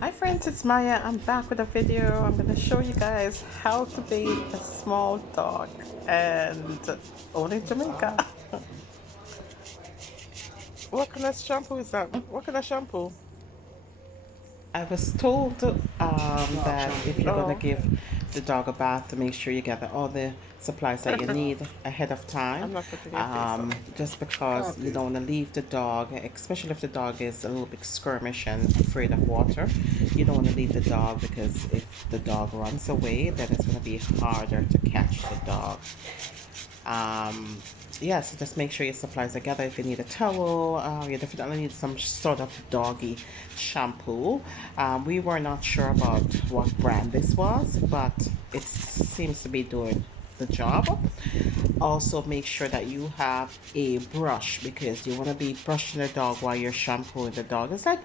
Hi friends, it's Maya. I'm back with a video. I'm going to show you guys how to bathe a small dog, and only in Jamaica. What kind of shampoo is that? What kind of shampoo? I was told that if you're going to Oh, give the dog a bath, to make sure you gather all the supplies that you need ahead of time. I'm not putting your face on. Just because you don't want to leave the dog, especially if the dog is a little bit skirmish and afraid of water. You don't want to leave the dog, because if the dog runs away, then it's going to be harder to catch the dog. Um, yeah, so just make sure your supplies are together. If you need a towel, you definitely need some sort of doggy shampoo. We were not sure about what brand this was, but it seems to be doing the job. Also, make sure that you have a brush, because you want to be brushing the dog while you're shampooing the dog. It's like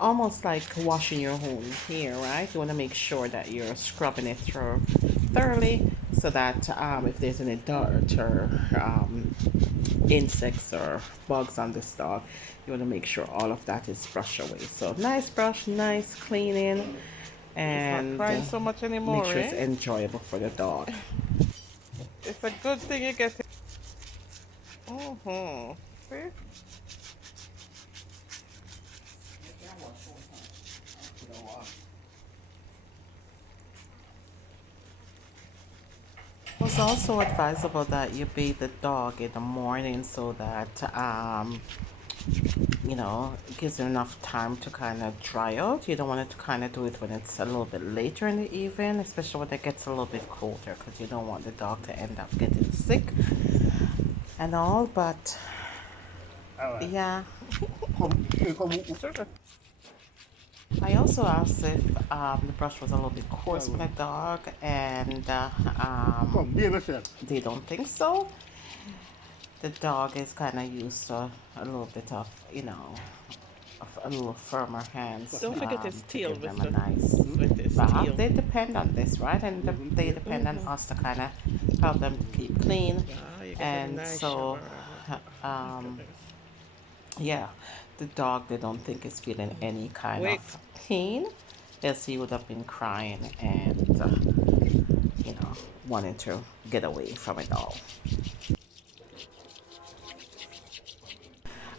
almost like washing your own hair, right? You want to make sure that you're scrubbing it through thoroughly, so that if there's any dirt or insects or bugs on this dog, you want to make sure all of that is brushed away. So nice brush, nice cleaning, He's not and crying so much make anymore, sure it's eh? enjoyable for the dog. It's a good thing you get it. Mm-hmm. See? It's also advisable that you bathe the dog in the morning, so that it gives them enough time to kind of dry out. You don't want it to kind of do it when it's a little bit later in the evening, especially when it gets a little bit colder, because you don't want the dog to end up getting sick and all. But yeah, I also asked if the brush was a little bit coarse for the dog, and they don't think so. The dog is kind of used to a little bit of, of a little firmer hands, Don't forget his to tail give with them a nice his bath. tail. They depend on this, right? And they depend on us to kind of help them keep clean. Yeah, you get a And nice so, shower. um, yeah, the dog, they don't think is feeling any kind Wait. of pain, else he would have been crying and, wanting to get away from it all.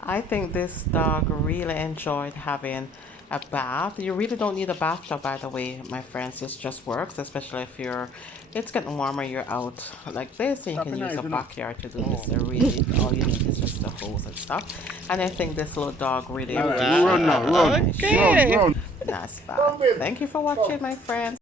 I think this dog really enjoyed having a bath. You really don't need a bathtub, by the way, my friends. This just works, especially if it's getting warmer, you're out like this, and you can use the backyard to do this. So really, all you need is just the hose and stuff. And I think this little dog really appreciated Wow. having a nice shower. Okay. Nice bath. Thank you for watching, my friends.